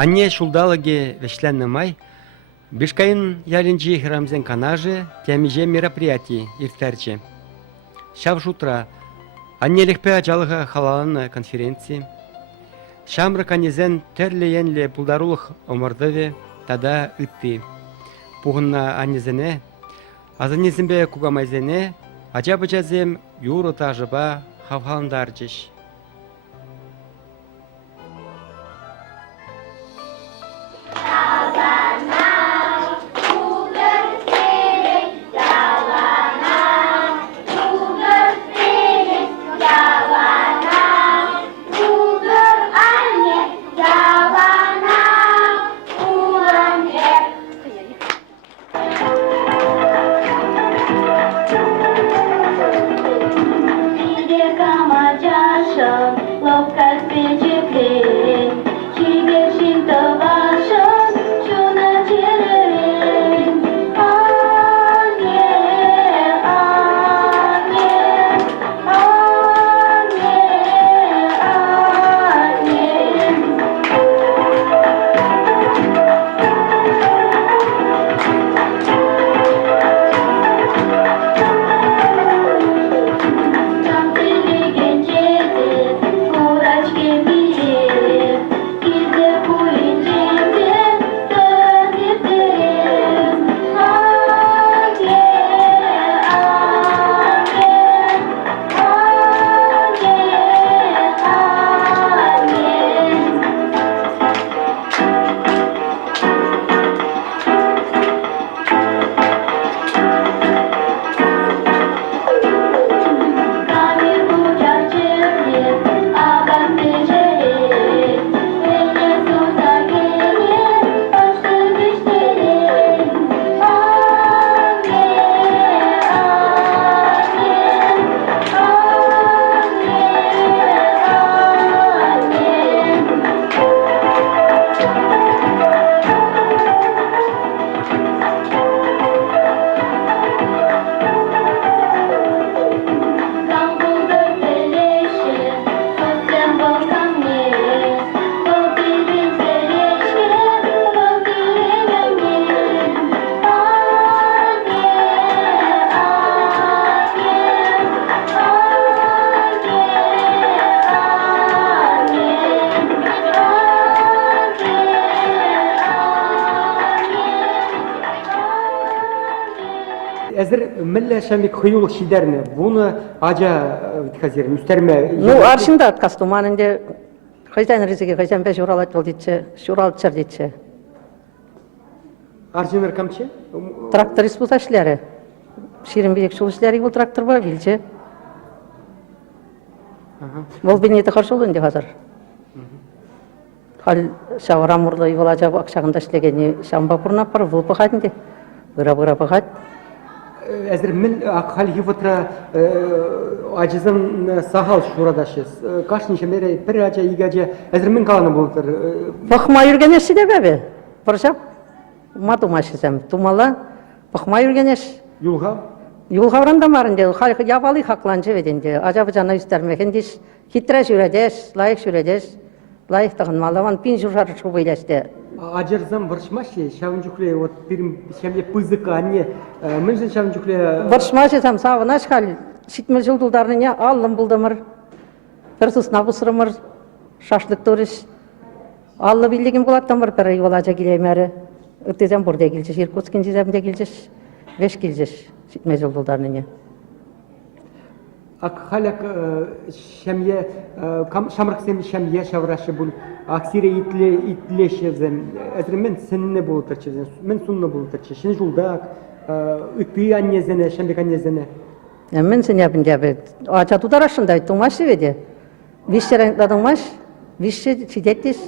Анне шулдалаге вешляннымай, Бишкайын ялинчи храмзен канаже темиже мероприятий иртерче. Шав шутра, аннелихпе ажалыға халалан конференции. Шамры канезен терлеенле пулдарулых омырдыве тада ытты. Пуғынна аннезене, азанезімбе кугамайзене, ажабы-жазем юры тажыба хавхаландар жеш. Әзір мілі шәмік хыюлық шидерні, бұны ажа қазір үстерме... Ну, аршында кастуманынде хозяин ризыге хозяин бәш уралат бол дейтші, шуралып чар дейтші. Аршыныр камчы? Тракторист бұл тәшілері. Ширин бейек шул ішлері бұл трактор ба, білчі. Бұл бейнеті қаршы олынде қазір. Хал шауыр амурлы бұл ажа ақшағында ішлегені шамба бұрнап бар, бұл бұқадынде. Бұра бұқад. Әзір мен қалхи вұтра ажызын сағал шурадашыз. Қашыншы мере бір ажа, игі ажа, әзір мен қаланы болдыр. Бұқма үргенеші де бәбі. Бұршап, матумашызым. Тумала, бұқма үргенеш. Юлға? Юлға ұранда марынде, қалқы ябалы қақланжы веденде. Ажабы жана үстермекендеш, хитре жүредеш, лайық жүредеш. Лайықтығын малаван пин жүршары шубайлашты. Ажырзам варшмаши, шавын жүкле, вот бірім шәмле пызықа, анне, мүнжен шавын жүкле... Варшмаши сам савын ашқал, шитмел жылдылдарыне алым бұлдымыр, бір тұсына бұсырымыр, шашлық төріш. Аллы білдеген болаттамыр, бір айвалажа келемәрі. Үртезен бұрде келжеш, Иркутскин жеземде келжеш, веш келжеш, шитмел жылдылдарыне. Халяк шәмье, шамрықсен шәмье шаврашы бұл, аксире итлешезен, әзірмен сеніне болытырчызен, мен сұнны болытырчы, шын жылдақ, үтпей аннезене, шәмбек аннезене. Мен сен ябын жабы, ача тударашында айтымашы веде, вишшер айтладымаш, вишшер шидеттес.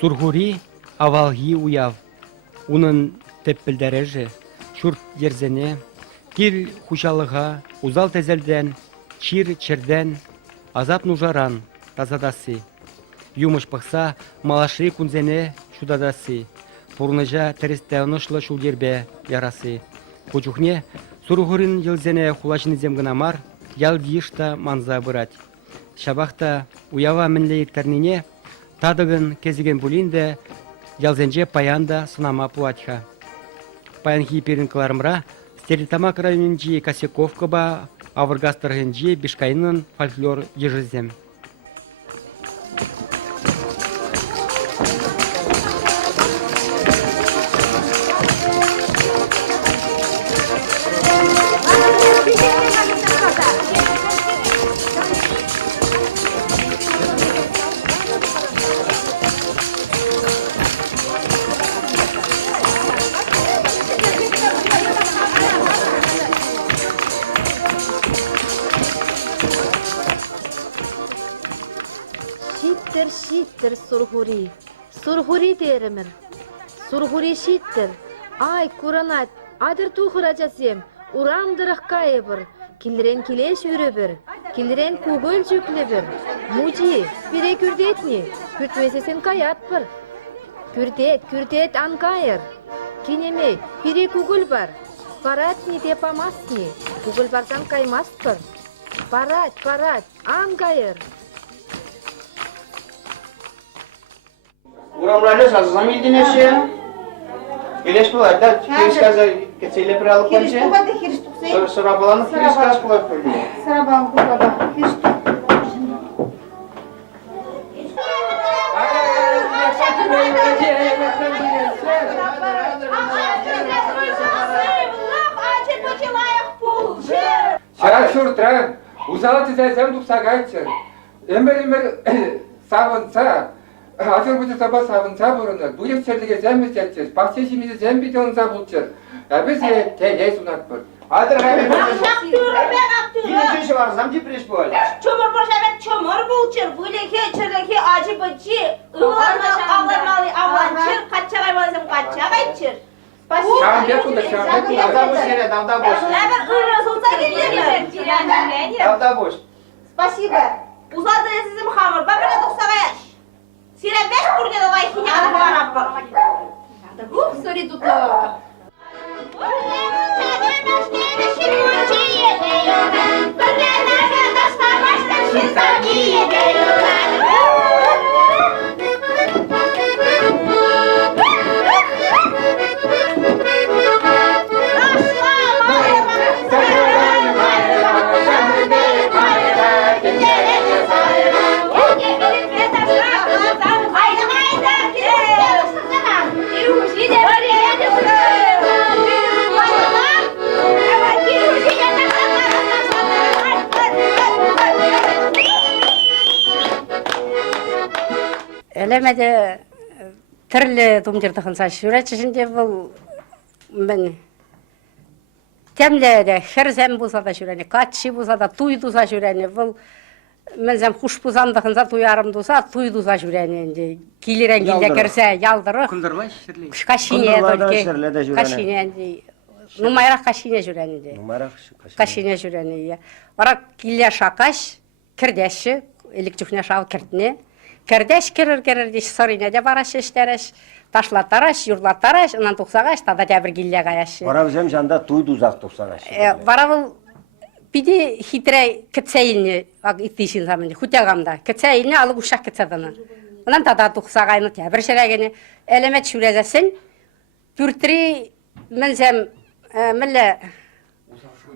Сургури авалги уяв. Унын теппілдережі, шүрт дерзене, кил хушалыға, узал тезелден, чир-черден, азап нужаран тазадасы. Юмыш пықса, малаши күнзене шудадасы. Пурныжа тәрісті ұнышлы шулдербе ярасы. Кучухне, сургурин елзене хулашын земгінамар, ял дишта манза бұрат. Шабақта уява мінлей тәрніне, тадығын кезеген бұлінде, ялзенже паянда сынама пуатха. Паянхи перінкаларымра, Стерлитамак районынжи Косяковка ба, Авыргастырғынжи Бишкайнын фольклор ежізем. Şiittir surguri. Surguri derimir. Surguri şiittir. Ay kuranat. Adır tuğuracasım. Uramdırık kayıbır. Kilren kileş yürübür. Kilren kugul çüklübür. Muci. Bire kürdetni. Kürtmesesen kayatbır. Kürdet an kayır. Kineme. Bire kugul bar. Parat ni tepamazsni. Kugul barsan kaymazpır. Parat. An kayır. Uramlarla sazılan bildin eşya. Güleş bular da kiriş kazı keçeyle bir alıp önce. Sonra bulanıp kiriş kaz bular koydu. Şara şurtra, uzalı tizesem duksa gaytçır. Ember savunsa, hazır bu sabah savunsa burunlar. Bu yükseldiğe zem çekeceğiz. Bahçeşimizi zem bir tonsa bulçır. Ya biz teyze sunatpır. Adır gayet. Aktörüm. Yine düşü var zamcı piriş bu öyle. Çömür boşamak çömür bulçur. Böyleki çırlaki acı bıcı. Avlançır. Kaççalay bolasam kaçça kaççır. Şahın yakında, şahın yakında. Davda boş yere, davda boş. Ben ırı olsa gidiyorum. Davda boş. Спасибо. Uzadı sizim hamur. Ben böyle 90 yaş. Sire 5 kurgada vay ki yana falan yapar. Ух, смотри тут. Elemede türlü dumcurdu kılsa şüreç içinde bu ben temlede her zem bulsa da şüreni, kaçı bulsa da tuydusa şüreni, bu men zem kuş bulsam da kılsa tuyarım dursa tuydusa şüreni, giliren gilde kerse yaldırı, Kundurla şirli. kaşine Kundurlarda dolki, şirlede şüreni. kaşine, numayrak kaşine şüreni de, Numarak kaşine şüreni, varak gille şakaş, kirdeşi, elikçükne şav kirtine, Kerdeş kirir diş sarıyla da baraş işlereş, taşlataraş, yurlataraş, ondan tuksagaş, tada da bir gille gayaş. Varav zem janda tuydu uzak tuksanaş. Varavıl bir de hitre kıtsayilini, ittişin zamanı, hütegamda, kıtsayilini alıp uşak kıtsadını. Ondan tada tuksagayını da bir şeregini elemet şürezesin, pürtri menzem, mille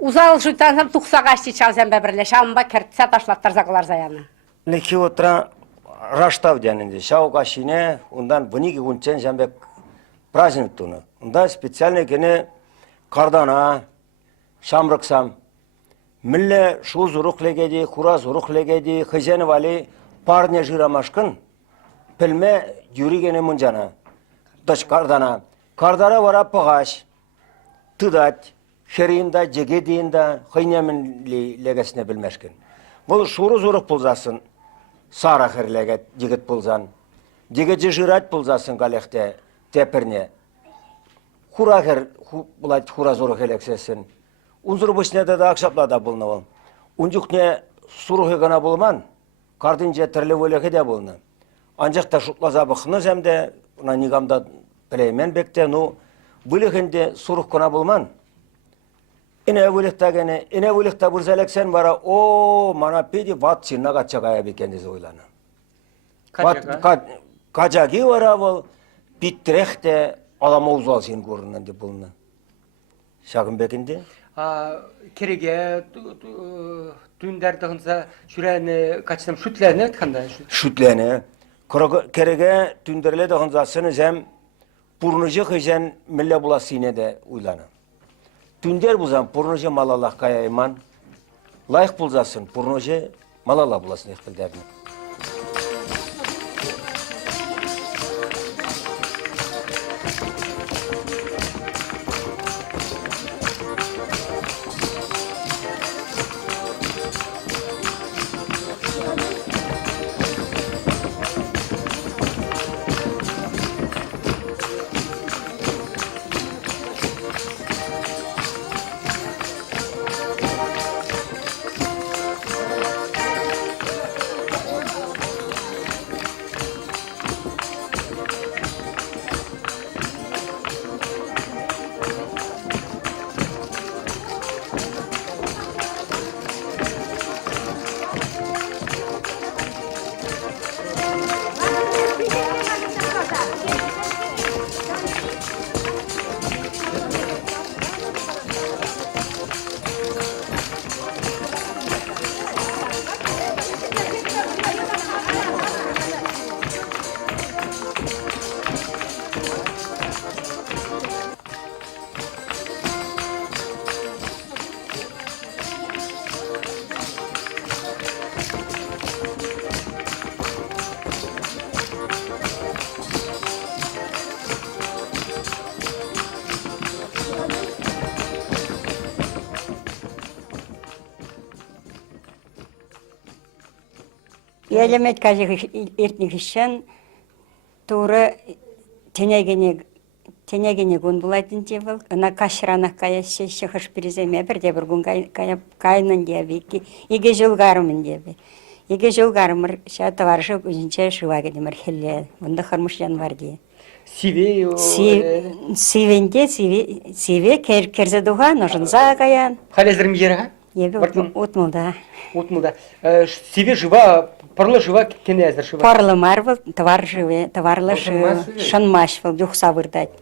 uzal şutansam tuksagaş çiçalsam bebirle, şamba kertse taşlattarzaklar zayanı. Leki otra Raştav denildi. Şavkaşine ondan buniki günçen jambek праздник туны. Онда специально кене кардана, шамрыксам, милле шу зурук легеди, хура зурук легеди, хызяны вали парня жирамашкын, пилме юригене мунжана, даш кардана. Кардара вара пагаш, тыдать, херинда, жегединда, хыйнямын легесіне білмешкін. Бұл шуру зурук пулзасын, сара херлегет, жігіт пулзан. Деге жирать пулзасын галекте теперне. Хурахер булать хуразору хелексесин. Унзур бышнеде да акшаплада булны ол. Унжукне сурухе гана булман, кардинже терлевөлеге де булны. Анжақта шутлаза бықны жемде, уна нигамда білеймен бекте, ну, бүлігінде сурух кона булман. Ине вөлікта бұрзалексен бара, о, мана педи ват чинна качагая бекендіз ойланы. Качаги вара бол, питтрехте алама узал сен көрінен де бұлны. Шағын бекінде? Кереге түндердіғынса жүрәні қачсам шүтләні қандай? Шүтләні. Кереге түндерледіғынса сыны жәм пұрныжы қыжан мүлі бұла сине де ойланы. Түндер бұзан пұрныжы малалақ қаяйман, лайық бұлзасын пұрныжы малала бұласын еқпілдеріне. Елемет кажығы ертнігішін туры тенегене гун булайтын жевыл. Ына кашыранақ каяшы шығыш біріземе бірде бір гун кайнын дебі. Еге жылгарымын дебі. Еге жылгарымыр ша таваршы өзінше шыва кедемір хелле. Бұнда қырмыш январ де. Сивенде сиве керзе дуға ножынза каян. Қалезірім жері? Ебі отмылда. Отмылда. Сиве жыва, парлы жыва кене әзір жыва? Парлы мар был, таварлы шанмаш был, дұқса бұрдайды.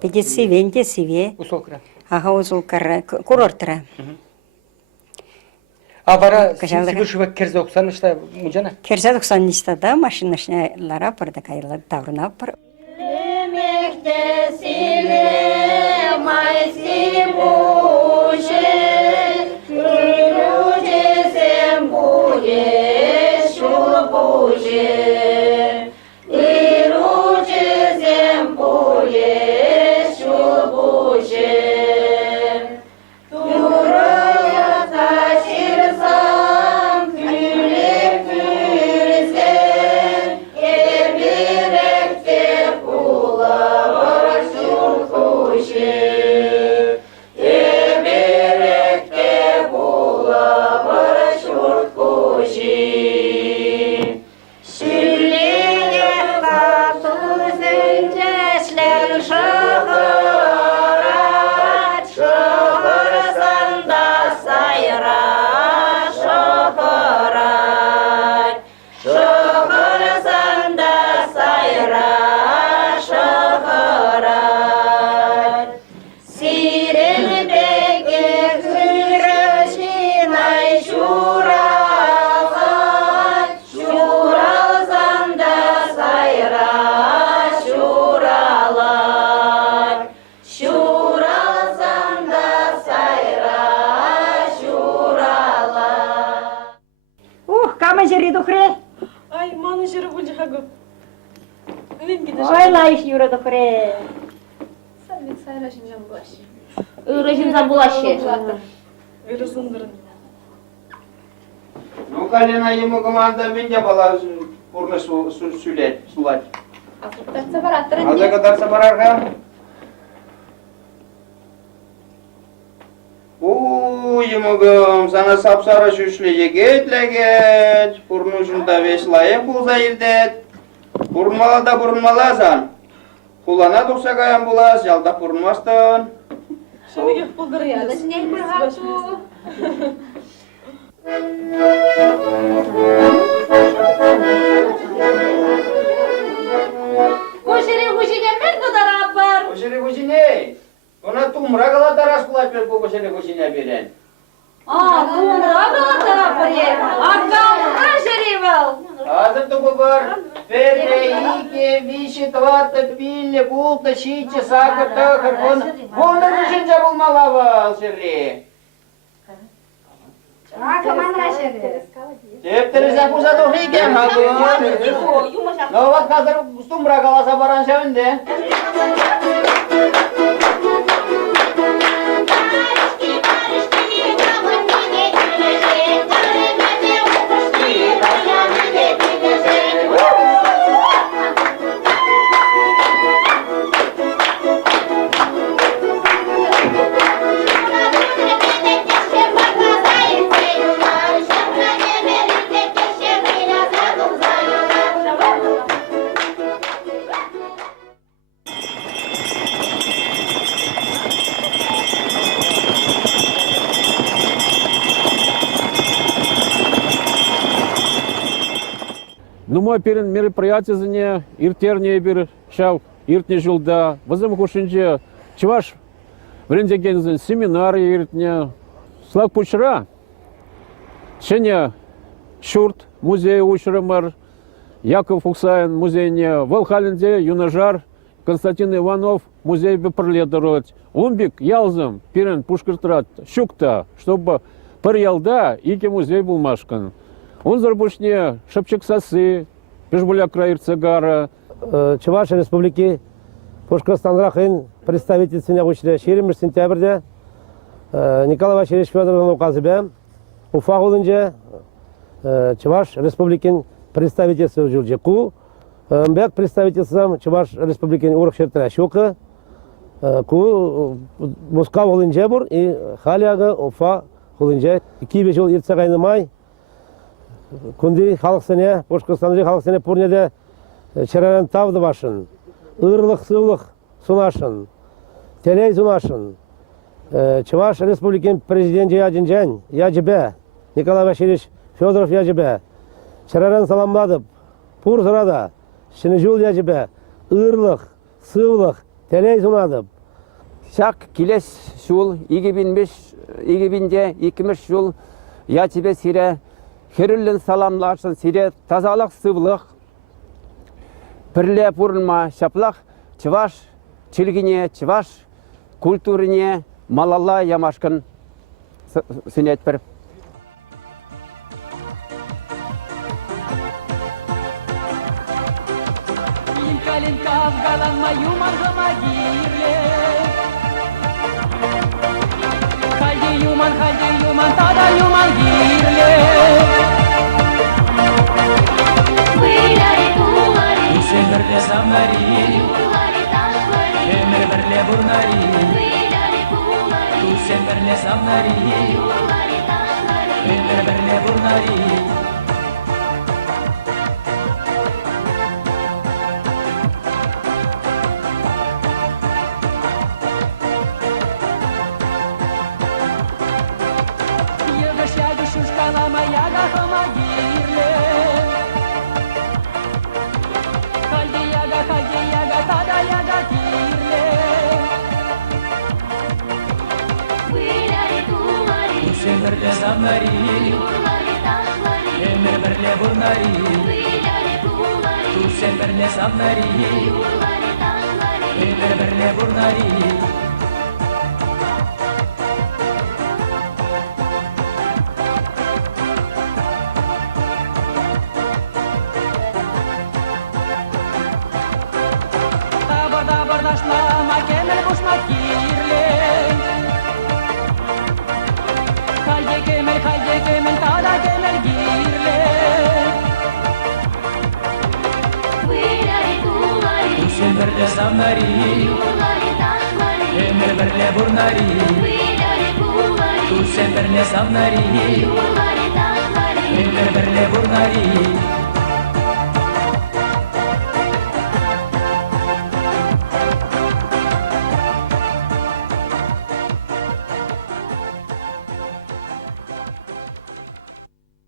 Педе сивенде сиве. Усолкыра? Аға усолкыра, курортыра. А бара сиве жыва керзе оқсан ішта мұжана? Керзе оқсан ішта да машинашнялара бұрда кайылы таврына бұр. Ай, маны жері бұл жаға көп. Мен кеді Ойлайш юры дұқыре. Сәлбек сайрашын жан бұлашы. Үрежін бұлашы. Үрізіндірін. Ну, Калина ему команда меня была пурно сулать. Алда кадарса барарга? Йымыгым, sana sapsara şüşlü yegetleket, purnuşunda veşlayık bulza irdet. Purnmala da purnmalasan. Kulana tuksa kayan bulas, yalda purnmastın. Koşeri huşine ben kadar abbar. Koşeri koşine. Ona tumra kala taras kulak ver bu koşeri koşine bilen. Kumra kadar abbar ye. Akkamra şerival. Hazır topu var. Ferre, iki, vişi, tvatı, pilli, bulta, şiçi, sakı, takır, bunun düşünce bulmalı var şerri. Heptiniz yapıza doğruyken hadi. Novat kadar tumra kalasa baran sevindi. Ну, мы перед мероприятием иртерне бир шав иртне жылда. Вызым хушинже чуваш врендеген семинар иртне. Слав пучра. Шеня шурт музей учрымыр. Яков Уксайн музейне Волхалинде юнажар Константин Иванов музей бепрледерот. Умбик ялзым перен пушкартрат щукта, чтобы пар ялда ике музей булмашкан. Он зарбушне Шапчык Сасы, Пешбуля Краир Цагара. Чуваш Республики Пушкарстанрахын представительстве учреждения Шеремеш сентябрьде Николай Васильевич Федоров указыбе Уфа улынже Чуваш Республикин представительство Жилджеку. Бек представительством Чуваш Республикин Урок Шертрашука. Ку Москва улынже бур и Халяга Уфа улынже. Кибе жыл ирцагайны май. Күнді халық сене, Пушкарстанды халық сене пурнеде черерен тавды башын, ырлық сылық сунашын, телей сунашын. Чуваш Республикин президенті яджинжен, яджибе, Николай Васильевич Федоров яджибе, черерен саламладып, пур сырада, шынжул яджибе, ырлық, сылық, телей сунадып. Шак келес жыл, 2005-2000-де 2 жыл, яджибе сире, Херілін саламлашын сире тазалық сывлық, пірле пұрынма шаплақ, чываш чілгіне, чываш культурине малалла ямашкын сінет бір. Юман, тада юман гирле. Сендерде самнари, эмер берле бурнари. Сендерде самнари, эмер берле бурнари. Шушкала моя гахама гирле. Хаги яга, тада яга гирле. Сендерде самнари, эмер берле бурнари. Сендерде самнари, эмер берле бурнари. Күшен бірле самнари, өмір бірле бурнари. Күшен бірле самнари, өмір бірле бурнари.